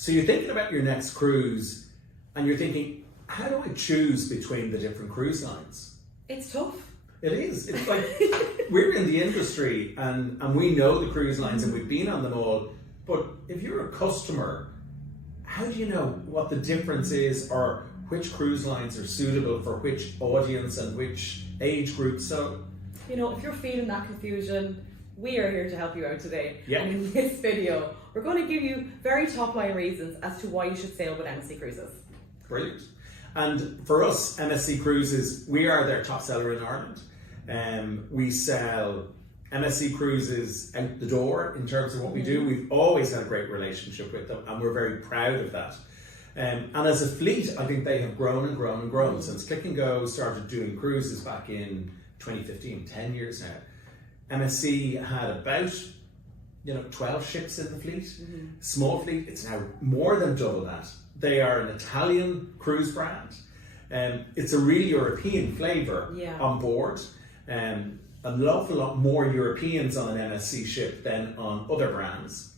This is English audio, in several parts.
So you're thinking about your next cruise and you're thinking, how do I choose between the different cruise lines? It's tough. It is. It's like we're in the industry and we know the cruise lines and we've been on them all. But if you're a customer, how do you know what the difference is or which cruise lines are suitable for which audience and which age group? So, you know, if you're feeling that confusion, we are here to help you out today. Yeah. And in this video, we're going to give you very top line reasons as to why you should sail with MSC Cruises. Brilliant. And for us, MSC Cruises, we are their top seller in Ireland. We sell MSC Cruises out the door in terms of what we do. We've always had a great relationship with them and we're very proud of that. And as a fleet, I think they have grown and grown and grown since Click&Go started doing cruises back in 2015, 10 years now. MSC had about 12 ships in the fleet, small fleet. It's now more than double that. They are an Italian cruise brand. It's a really European flavour on board. An awful lot more Europeans on an MSC ship than on other brands.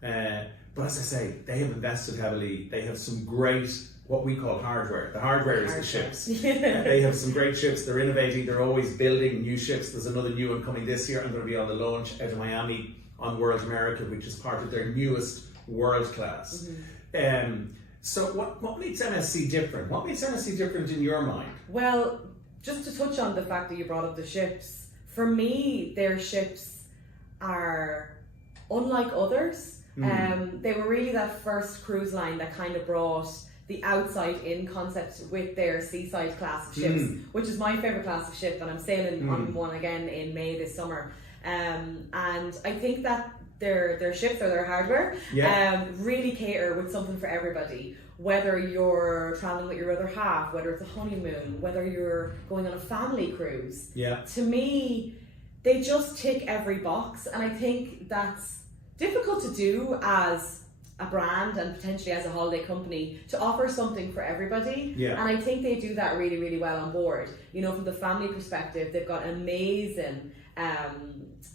But as I say, they have invested heavily. They have some great, what we call hardware. The hardware is the ships. They have some great ships. They're innovating. They're always building new ships. There's another new one coming this year. I'm going to be on the launch out of Miami on World America, which is part of their newest world class. So what makes MSC different? What makes MSC different in your mind? Well, just to touch on the fact that you brought up the ships, for me, their ships are unlike others. They were really that first cruise line that kind of brought the outside-in concept with their seaside class of ships, which is my favourite class of ship, and I'm sailing on one again in May this summer. And I think that their ships or their hardware really cater with something for everybody. Whether you're traveling with your other half, whether it's a honeymoon, whether you're going on a family cruise. To me, they just tick every box, and I think that's difficult to do as a brand and potentially as a holiday company, to offer something for everybody. And I think they do that really, really well on board. You know, from the family perspective, they've got amazing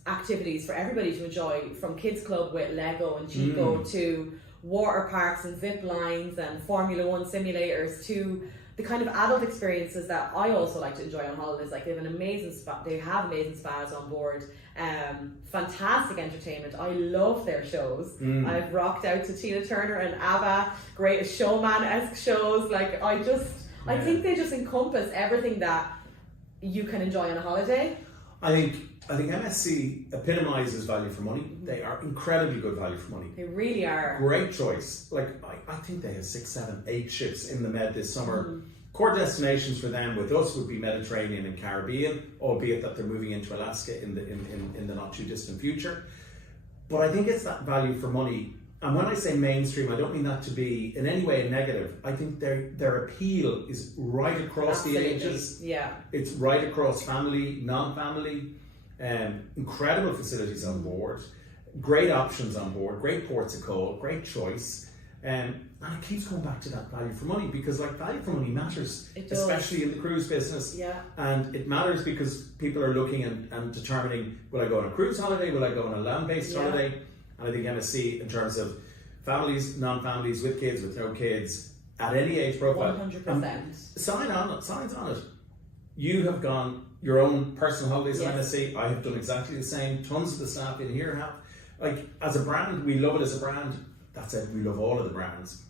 activities for everybody to enjoy, from kids club with Lego and Chico to water parks and zip lines and Formula One simulators, to the kind of adult experiences that I also like to enjoy on holidays. Like, they have an amazing they have amazing spas on board, fantastic entertainment. I love their shows. I've rocked out to Tina Turner and ABBA, Greatest Showman-esque shows. Like, I think they just encompass everything that you can enjoy on a holiday. I think MSC epitomises value for money. They are incredibly good value for money. They really are. Great choice. Like, I think they have 6, 7, 8 ships in the Med this summer. Core destinations for them with us would be Mediterranean and Caribbean, albeit that they're moving into Alaska in the not too distant future. But I think it's that value for money. And when I say mainstream, I don't mean that to be in any way a negative. I think their appeal is right across the ages. It's right across family, non-family. Incredible facilities on board, great options on board, great ports of call, great choice, and it keeps going back to that value for money, because like, value for money matters, especially in the cruise business. And it matters because people are looking and determining, will I go on a cruise holiday, will I go on a land-based holiday? And I think MSC, in terms of families, non-families, with kids, with no kids, at any age profile, 100%. Signs on it. You have gone your own personal holidays at MSC. I have done exactly the same. Tons of the staff in here have. Like, as a brand, we love it as a brand. That's it, we love all of the brands.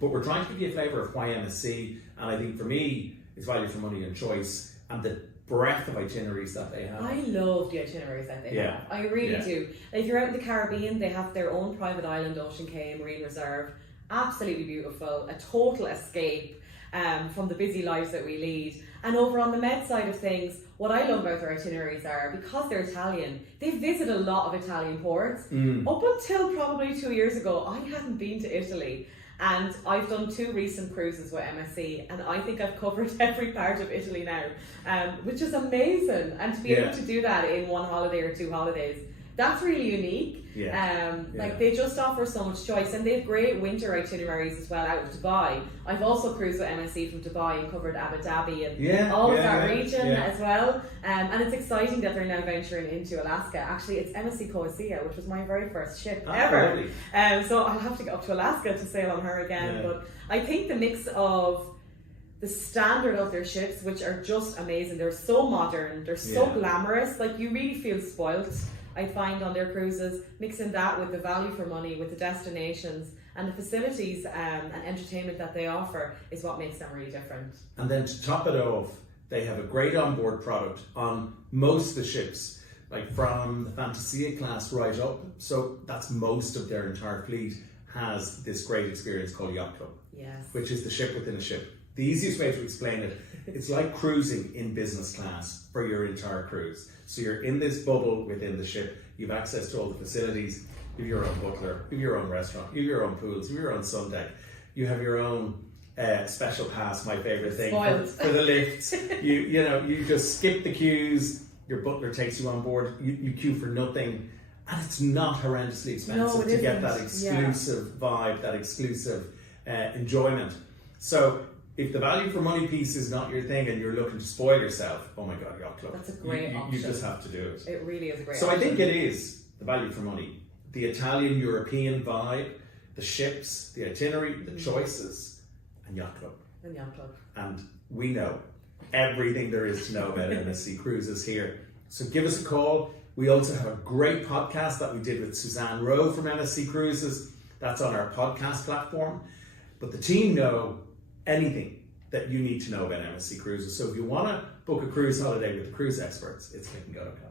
But we're trying to give you a flavour of why MSC, and I think for me, it's value for money and choice, and the breadth of itineraries that they have. I love the itineraries that they have. I really do. Like, if you're out in the Caribbean, they have their own private island, Ocean Cay Marine Reserve. Absolutely beautiful. A total escape from the busy lives that we lead. And over on the Med side of things, what I love about their itineraries are, because they're Italian, they visit a lot of Italian ports. Up until probably 2 years ago, I hadn't been to Italy. And I've done 2 recent cruises with MSC, and I think I've covered every part of Italy now, which is amazing. And to be able to do that in one holiday or 2 holidays, that's really unique. Like they just offer so much choice, and they have great winter itineraries as well out of Dubai. I've also cruised with MSC from Dubai and covered Abu Dhabi and all of that region as well. And it's exciting that they're now venturing into Alaska. Actually, it's MSC Coasia, which was my very first ship ever. Really? So I'll have to go up to Alaska to sail on her again. But I think the mix of the standard of their ships, which are just amazing. They're so modern, they're so glamorous, like you really feel spoilt, I find, on their cruises. Mixing that with the value for money, with the destinations and the facilities and entertainment that they offer is what makes them really different. And then to top it off, they have a great onboard product on most of the ships, like from the Fantasia class right up. So that's most of their entire fleet has this great experience called Yacht Club, which is the ship within a ship. The easiest way to explain it, it's like cruising in business class for your entire cruise. So you're in this bubble within the ship, you've access to all the facilities, you have your own butler, you have your own restaurant, you have your own pools, you have your own sun deck, you have your own special pass, my favourite thing, for the lifts. You just skip the queues, your butler takes you on board, you queue for nothing, and it's not horrendously expensive to get that exclusive vibe, that exclusive enjoyment. So if the value for money piece is not your thing and you're looking to spoil yourself, oh my God, Yacht Club. That's a great option. You just have to do it. It really is a great option. option. I think it is the value for money. The Italian European vibe, the ships, the itinerary, the choices, and Yacht Club. And we know everything there is to know about MSC Cruises here. So give us a call. We also have a great podcast that we did with Suzanne Rowe from MSC Cruises. That's on our podcast platform. But the team know anything that you need to know about MSC Cruises. So if you want to book a cruise holiday with the cruise experts, it's Click&Go.com.